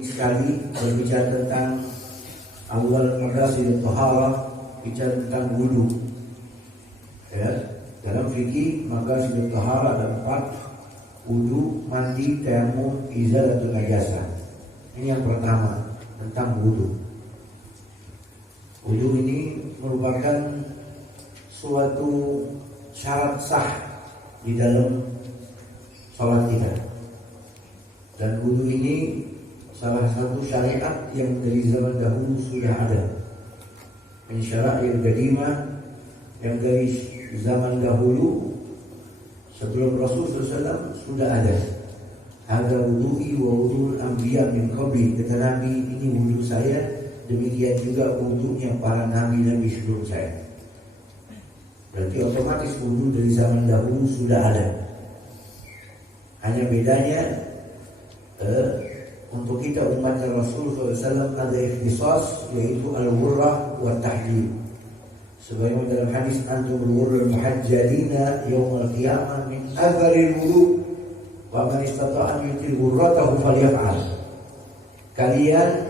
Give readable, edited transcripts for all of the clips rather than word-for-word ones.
Sekali berbicara tentang awal maqasid taharah, bicara tentang wudu. Ya, dalam fikih maqasid taharah ada 4: wudu, mandi, tayammum, izalatul najasah. Ini yang pertama tentang wudu. Wudu ini merupakan suatu syarat sah di dalam salat kita. Dan wudu ini salah satu syariat yang dari zaman dahulu sudah ada. Ini syariat yang qadimah yang dari zaman dahulu sebelum Rasulullah SAW sudah ada. Ada wudu'i wa wudu'ul anbiya min qabli. Kata Nabi, ini wudu saya, demikian juga wudu'nya para nabi-nabi sebelum saya. Berarti otomatis wudu dari zaman dahulu sudah ada. Hanya bedanya untuk kita umat Rasulullah SAW ada ikhtisas, yaitu al-wurrah wa tahlil. Sebagaimana dalam hadis antum al-wurrah muhajjalina yaumul qiyamah min atharil wudu wa man istata'a an yutil wurratahu falyaf'al. Kalian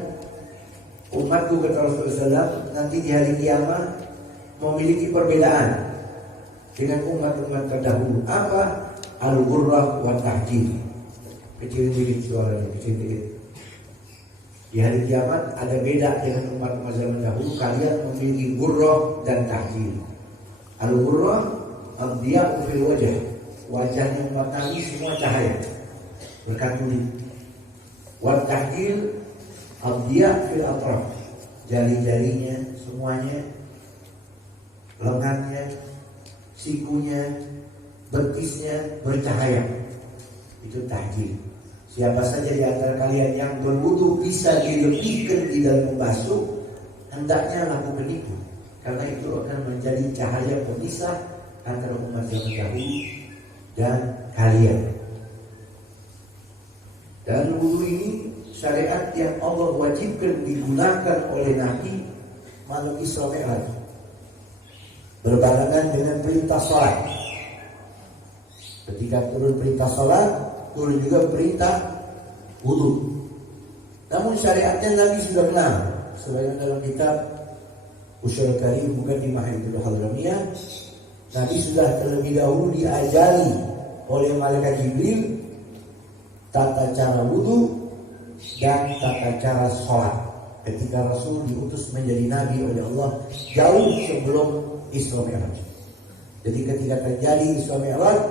umatku kata Rasulullah SAW nanti di hari kiamat memiliki perbedaan dengan umat-umat terdahulu. Apa? Al-wurrah wa tahlil. Kecil dikit suaranya, kecil dikit. Di hari kiamat ada beda dengan umat zaman dahulu. Kalian memiliki gurrah dan tahlil. Al-gurrah ad-diya'u fil wajah. Wajahnya umat Nabi semua cahaya, berkatulik. Wa tahlil ad-diya' fil atraf. Jari-jarinya semuanya, lengannya, sikunya, betisnya bercahaya. Itu tahlil. Siapa saja di antara kalian yang berwudu bisa dilebihkan di dalam membasuh, hendaknya lakukan itu, karena itu akan menjadi cahaya pemisah antara umat zaman dahulu dan kalian. Dan wudu ini syariat yang Allah wajibkan digunakan oleh Nabi malam Isra Mi'raj, berbarengan dengan perintah salat. Ketika turun perintah salat, turun juga perintah wudu. Namun syariatnya Nabi sudah kenal. Sebagaimana dalam kitab Ushul Karim Muqaddimah Ibnu Hadramiyah, Nabi sudah terlebih dahulu diajari oleh malaikat Jibril tata cara wudu dan tata cara sholat. Ketika Rasul diutus menjadi Nabi oleh Allah jauh sebelum Isra Mi'raj. Jadi ketika terjadi Isra Mi'raj,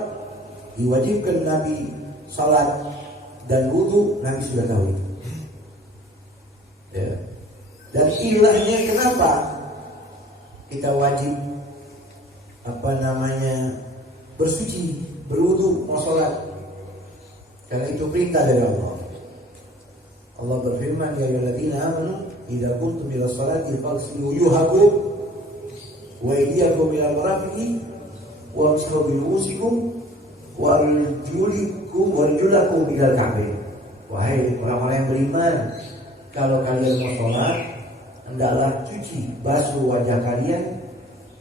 diwajibkan Nabi salat dan wudu, Nabi sudah tahu itu. Ya. Dan ilahnya kenapa kita wajib bersuci, berwudu, mau salat? Karena itu perintah dari Allah. Allah berfirman, ya ayyuhalladzina amanu idza qumtum ila sholati faghsilu wujuhakum wa aydiyakum ila marafiqi wamsahu bi ru'usikum wa arjulakum ilal ka'bayn. Wahai orang-orang yang beriman, kalau kalian mau sholat, hendaklah cuci, basuh wajah kalian,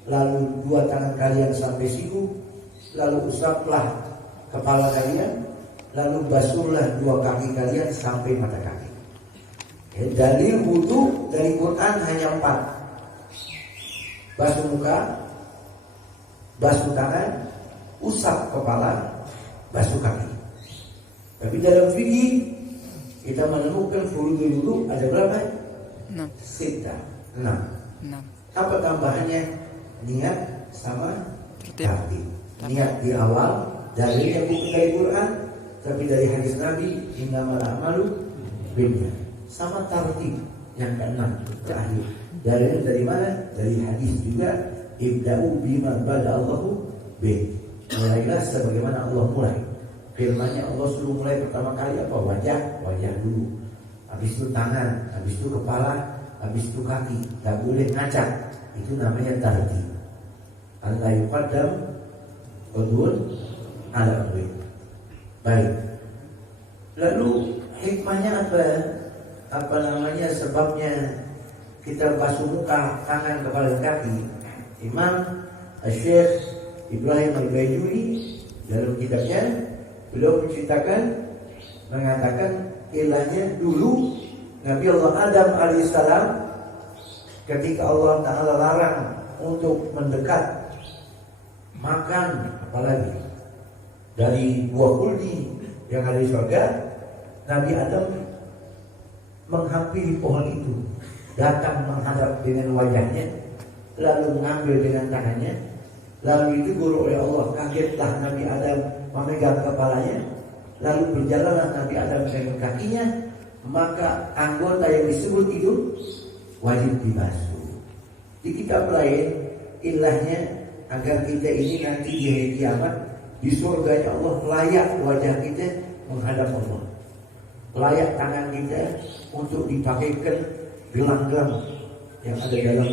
lalu dua tangan kalian sampai siku, lalu usaplah kepala kalian, lalu basuhlah dua kaki kalian sampai mata kaki. Dalil wudu dari Quran hanya 4: basuh muka, basuh tangan, usap kepala, basuh kaki. Tapi dalam fikih kita menemukan furudul wudu ada berapa? 6. Apa tambahannya? Niat sama tertib. Niat di awal, dalilnya bukan dari Quran, tapi dari hadis Nabi, innamal a'malu binniyat. Sama tertib yang ke-6 terakhir. Dalilnya dari mana? Dari hadis juga, ibda'u bima bada'allahu bih. Mulailah sebagaimana Allah mulai. Firman-Nya Allah suruh mulai pertama kali apa? Wajah dulu. Habis itu tangan, habis itu kepala, habis itu kaki. Gak boleh ngacak. Itu namanya tartib. Allah yuqaddam qadun ala amri. Baik. Lalu hikmahnya apa? Sebabnya kita basuh muka, tangan, kepala, dan kaki. Imam Syekh Ibrahim Al-Baiju'i dalam kitabnya beliau menceritakan, mengatakan ilahnya dulu Nabi Allah Adam alaihissalam ketika Allah Ta'ala larang untuk mendekat makan apalagi dari buah kuldi yang ada di surga, Nabi Adam menghampiri pohon itu, datang menghadap dengan wajahnya, lalu mengambil dengan tangannya, lalu ditegur oleh Allah. Kagetlah Nabi Adam memegang kepalanya, lalu berjalanlah Nabi Adam dengan kakinya, maka anggota yang disebut itu wajib dibasuh. Di kitab lain ilahnya agar kita ini nanti di hari kiamat di surga Allah layak wajah kita menghadap Allah, layak tangan kita untuk dipakaikan gelang-gelang yang ada dalam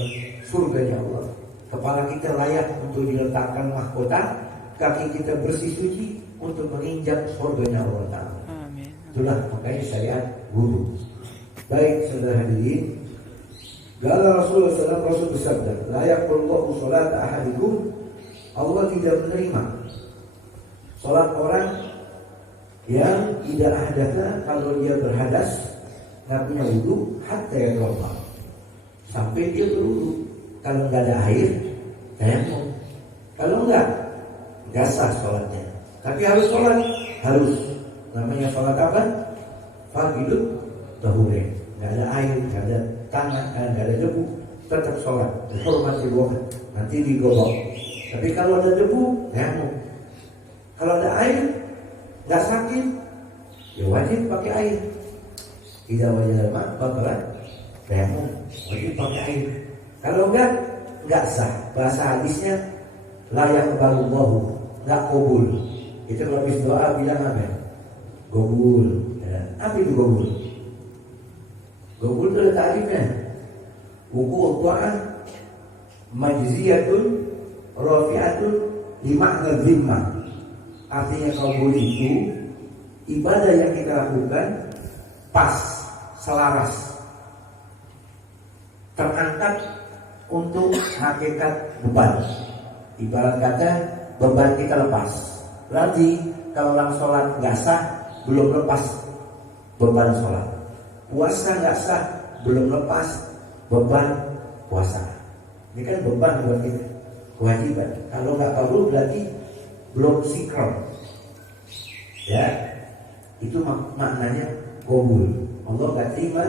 surganya Allah, kepala kita layak untuk diletakkan mahkota, kaki kita bersih suci untuk menginjak surganya Allah Ta'ala. Amin. Itulah makanya syariat wudu. Baik saudara hadirin, Gala Rasulullah SAW, Rasul bersabda, layak Allahu sholat ahadikum, Allah tidak menerima sholat orang yang tidak ada kalau dia berhadas, nggak punya wudu, hatta ya Allah, sampai dia berwudu. Kalau nggak ada air, tayamum. Kalau nggak sah sholatnya. Tapi harus sholat, harus. Namanya sholat apa? Fardhu tahure. Nggak ada air, nggak ada tangan, nggak ada debu, tetap sholat. Hormati buah, nanti digobok. Tapi kalau ada debu, tayamum. Kalau ada air, nggak sakit, ya wajib pakai air. Tidak wajib bakaran, tayamum, wajib pakai air. Kalau nggak sah. Bahasa hadisnya layak baru nggak kabul. Itu kalau habis doa bilang apa? Kabul. Ya. Apa itu kabul? Kabul itu ada tarifnya. Wuku doa majziyatun rafi'atun limakna zimmah. Artinya kabul itu ibadah yang kita lakukan pas, selaras, terangkat untuk hakikat beban. Ibarat kata beban kita lepas. Berarti kalau orang sholat nggak sah, belum lepas beban sholat. Puasa nggak sah, belum lepas beban puasa. Ini kan beban buat kita, kewajiban. Kalau nggak kabul berarti belum sikron. Ya, itu maknanya kabul. Allah nggak terima,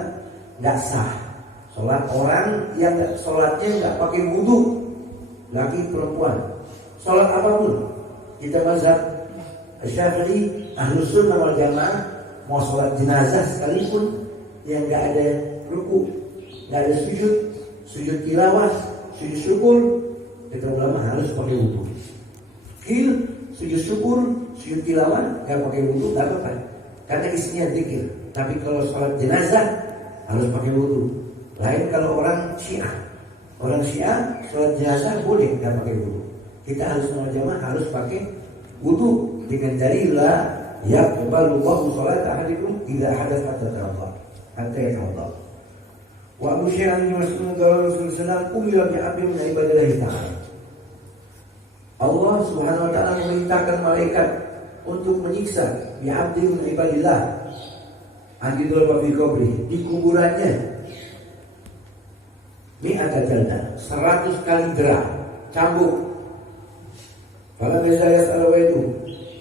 nggak sah. Sholat orang yang sholatnya nggak pakai wudu, laki perempuan, sholat apapun. Kita mazhab Syafi'i, Ahlus Sunnah wal Jamaah, mau sholat jenazah sekalipun yang nggak ada ruku, nggak ada sujud tilawah, sujud syukur, kita ulama harus pakai wudu. Sujud syukur, sujud tilawah nggak pakai wudu nggak apa-apa, karena isinya zikir. Tapi kalau sholat jenazah harus pakai wudu. Lain kalau orang Syiah sholat jenazah boleh nggak pakai wudu. Kita harus jamaah harus pakai wudu dengan dalil la yaqbalu Allahu sholat ahadikum idza hadatsa hatta yatawadda. Wa musyai'an Rasulullah sallallahu alaihi wasallam min ibadillahi ta'ala. Allah Subhanahu wa taala memerintahkan malaikat untuk menyiksa bi'abdi min ibadillah andidul wa fi qabri, di kuburannya. Mi'ata jalda, 100 kali derah, cambuk. Kalau misalnya salah itu,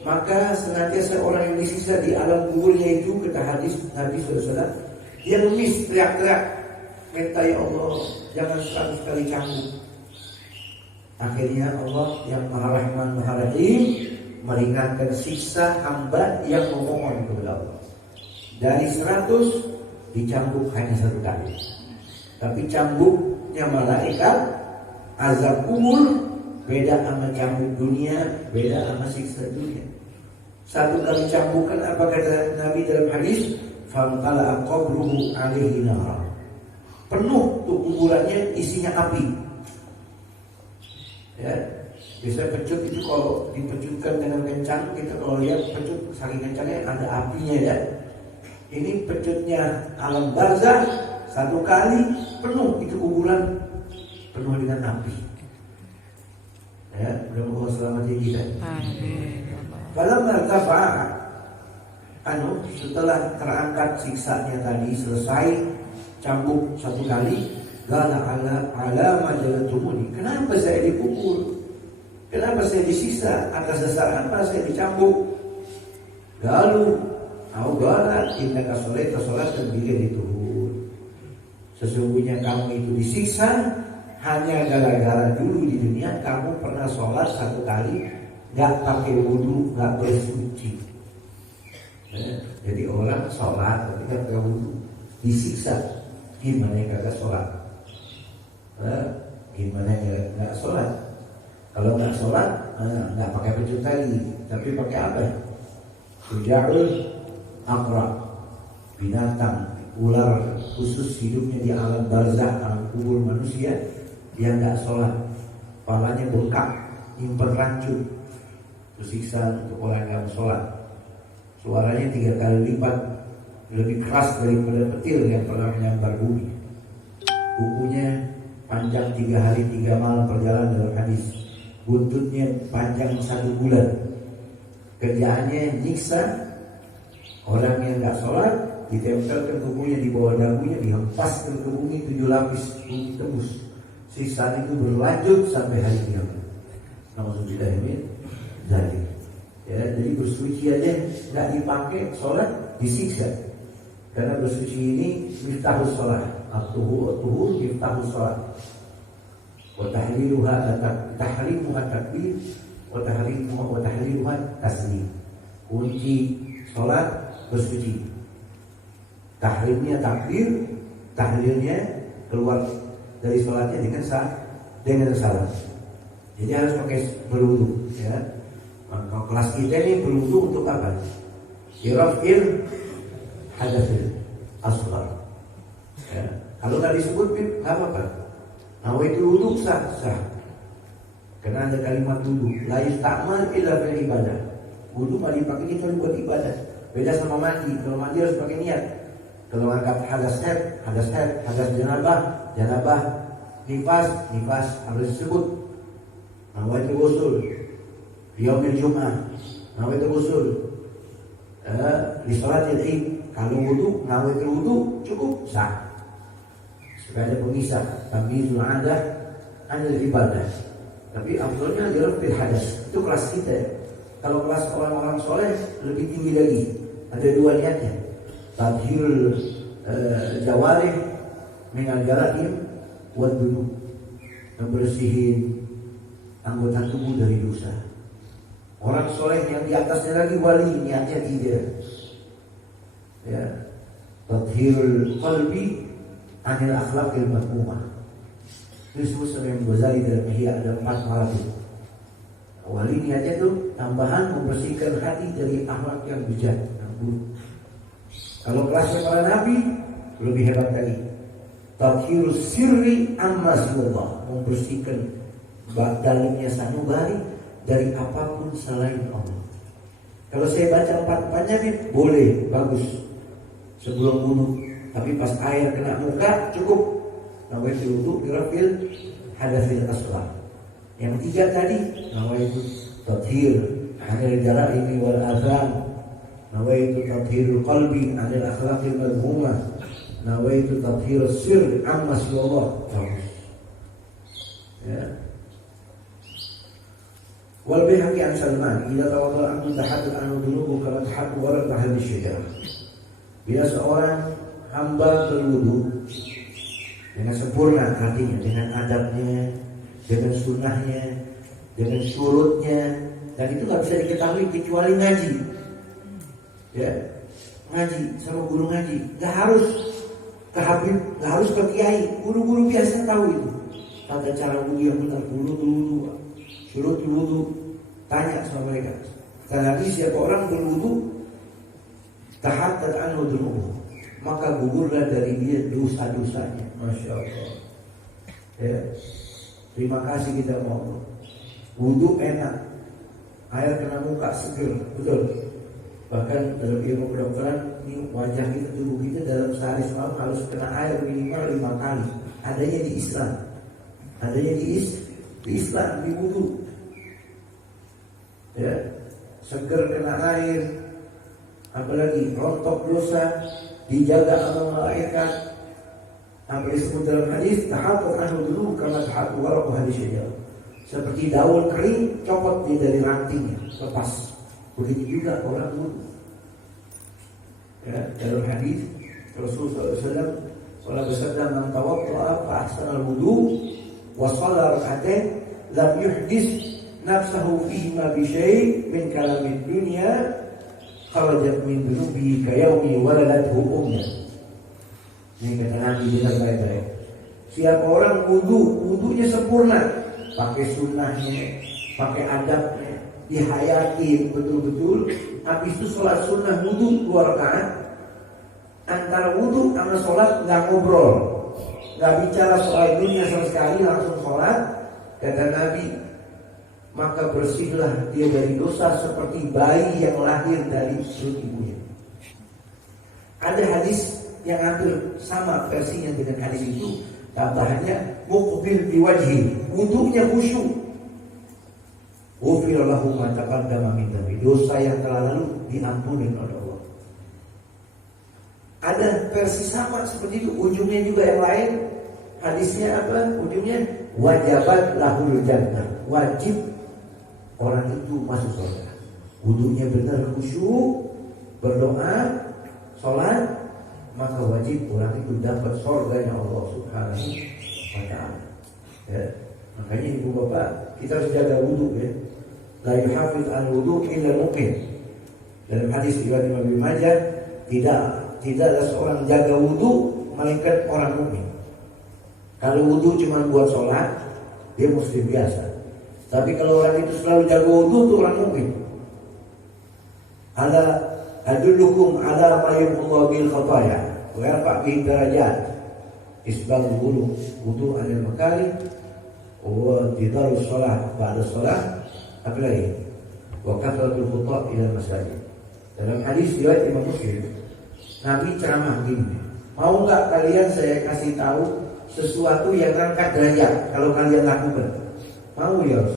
maka senantiasa orang yang disisa di alam kuburnya itu, kata hadis Nabi SAW, dia nangis teriak-teriak, minta ya Allah jangan 100 kali cambuk. Akhirnya Allah yang Maha Rahman Maha Rahim meringankan siksa hamba yang memohon kepada Allah. Dari 100 dicambuk hanya 1 kali. Tapi cambuknya malaikat azab kubur beda sama cambuk dunia, beda sama siksa dunia. 1 kali cambukan apa kata Nabi dalam hadis, famtala qabruhu alaihi nar. Penuh tuh kuburannya isinya api. Ya, bisa pecut itu kalau dipecutkan dengan kencang, kita kalau lihat pecut saking kencangnya ada apinya ya. Ini pecutnya alam barzah 1 kali penuh itu kuburan penuh dengan api. Ya, mudah-mudahan Allah selamati kita. Amin. Falamma irtafa'a setelah terangkat siksanya tadi selesai cambuk 1 kali, qala ala majalatumuni, kenapa saya dipukul, kenapa saya disiksa, atas dasar apa saya dicambuk? Lalu qala innaka sholatan bighayri tuhur, sesungguhnya kamu itu disiksa hanya gara-gara dulu di dunia kamu pernah sholat 1 kali nggak pakai wudu, nggak bersuci. Jadi orang sholat tapi nggak pakai wudu disiksa. Gimana yang kagak sholat? Gimana yang nggak sholat? Kalau nggak sholat nggak pakai baju tadi, tapi pakai apa? Sujarul akra, binatang ular khusus hidupnya di alam barzakh, alam kubur manusia, yang nggak sholat, kepalanya bengkak, nyimpen racun. Tersiksa untuk orang yang sholat. Suaranya 3 kali lipat lebih keras daripada petir yang pernah menyambar bumi. Kukunya panjang 3 hari 3 malam perjalanan dalam hadis. Buntutnya panjang 1 bulan. Kerjaannya nyiksa orang yang nggak sholat, ditempelkan kukunya di bawah dagunya, dihempaskan ke bumi 7 lapis bumi tembus. Siksaan itu berlanjut sampai hari kiamat. Alhamdulillah ini jadi. Ya, jadi bersuci aja nggak dipakai sholat disiksa. Karena bersuci ini miftahus sholat, at-tuhur miftahus sholat. Wa tahliluha tahrimuha takbir, wa tahliluha taslim. Kunci sholat bersuci. Tahrimnya takbir, tahlilnya keluar dari sholatnya dengan salam. Jadi harus pakai berwudu, ya. Maka kelas kita ini berwudu untuk apa? Irafil hadatsil asghar. Ya. Kalau nggak disebut nggak apa-apa. Nawaitul wudu sah. Karena ada kalimat wudu. La yusta'mal illa fil ibadah. Wudu nggak dipakai kecuali buat ibadah. Beda sama mandi. Kalau mandi harus pakai niat. Kalau angkat hadas janabah, nifas harus disebut. Nawaitul wusul yaumil jum'ah, nawaitul wusul di salatil id. Kalau wudu, nawaitul wudu cukup sah. Supaya ada pemisah tamyizul adah anil ibadah. Tapi afdalnya adalah fil hadas. Itu kelas kita. Kalau kelas orang-orang soleh lebih tinggi lagi. Ada 2 niatnya. Tadhirul jawarih minal jaraim wa dzunub, membersihin anggota tubuh dari dosa. Orang soleh yang di atasnya lagi wali, niatnya tidak. Ya, tadhirul qalbi anil akhlaqil madmumah. Itu disebut sama Imam Ghazali dalam Ihya, ada 4 maratib. Wali niatnya itu tambahan membersihkan hati dari akhlak yang bejat, yang buruk. Kalau kelasnya para nabi lebih hebat lagi. Tathirus sirri amma siwallah, membersihkan dalamnya sanubari dari apapun selain Allah. Kalau saya baca 4-4-nya nih boleh, bagus sebelum bunuh. Tapi pas air kena muka cukup. Nawaitul wudu birafil hadatsil asghar. Yang 3 tadi nawaitu tathhir anil jaraimi wal azam, nawaitu tathhirul qalbi anil akhlaqil madhmumah, nawaitu tathhirus sirr amma siwallah. Ya. Wal bihaqi an Salman idza tawadda an tahaddud an dunubu kama tahaddud wa rahal bisyajarah. Bila seorang hamba berwudu dengan sempurna, artinya dengan adabnya, dengan sunnahnya, dengan syurutnya, dan itu nggak bisa diketahui kecuali ngaji. Ya, ngaji sama guru ngaji, nggak harus ke habib, nggak harus ke kiai, guru-guru biasa tahu itu. Tata cara wudu yang benar, wudu, syurut wudu, tanya sama mereka. Karena siapa orang berwudu, tahaddad anhu dunubuh, maka gugurlah dari dia dosa-dosanya. Masya Allah. Ya. Terima kasih kita mau. Wudu enak, air kena muka seger, betul. Bahkan dalam ilmu kedokteran, ini wajah kita, tubuh kita dalam sehari semalam harus kena air minimal 5 kali. Adanya di Islam, adanya di Islam, di wudu. Ya, seger kena air, apalagi rontok dosa, dijaga Allah malaikat. Sampai disebut dalam hadis, tahaqqaq anhu dulu kama tahaqqaq waraqu hadis syajar. Seperti daun kering, copot dia dari rantingnya, lepas. Begitu juga orang wudu. Ya, dalam hadis Rasulullah SAW bersabda, "Man tawadda'a fa ahsana al-wudu wa shalla rak'atain lam yuhdits nafsahu fihi ma bi syai' min kalamid dunya kharajat min dhunubi ka yaumi waladathu ummu." Ini kata Nabi dengan baik-baik. Siapa orang wudunya sempurna, pakai sunnahnya, pakai adabnya, dihayati betul-betul. Habis itu sholat sunnah wudu 2 rakaat. Antara wudu sama sholat nggak ngobrol, nggak bicara soal dunia sama sekali, langsung sholat. Kata Nabi, maka bersihlah dia dari dosa seperti bayi yang lahir dari perut ibunya. Ada hadis yang hampir sama versinya dengan hadis itu, tambahannya muqbil biwajhi, wudunya khusyuk. Ghufira lahu ma taqaddama min dhanbi, dosa yang telah lalu diampuni oleh Allah. Ada versi sama seperti itu, ujungnya juga yang lain. Hadisnya apa? Ujungnya wajabat lahul jannah, wajib orang itu masuk surga. Wudunya benar khusyuk, berdoa, sholat, maka wajib orang itu dapat surganya Allah Subhanahu wa ta'ala. Ya. Makanya ibu bapak, kita harus jaga wudu ya. La yuhafiz al-wudu illa muqim. Dalam hadis riwayat Imam Ibnu Majah, tidak ada seorang jaga wudu melainkan orang mukmin. Kalau wudu cuma buat sholat, dia muslim biasa. Tapi kalau orang itu selalu jaga wudu, itu orang mukmin. Ala adullukum ala ma yumhullahu bil khataya wa yarfa' bihi darajat. Isbagul wudu anil makari wa tidarus sholat ba'da sholat. Apa lagi? Wa kathratul khuta' ila masajid. Dalam hadis riwayat Imam Muslim, Nabi ceramah gini, mau nggak kalian saya kasih tahu sesuatu yang angkat derajat kalau kalian lakukan? Mau ya?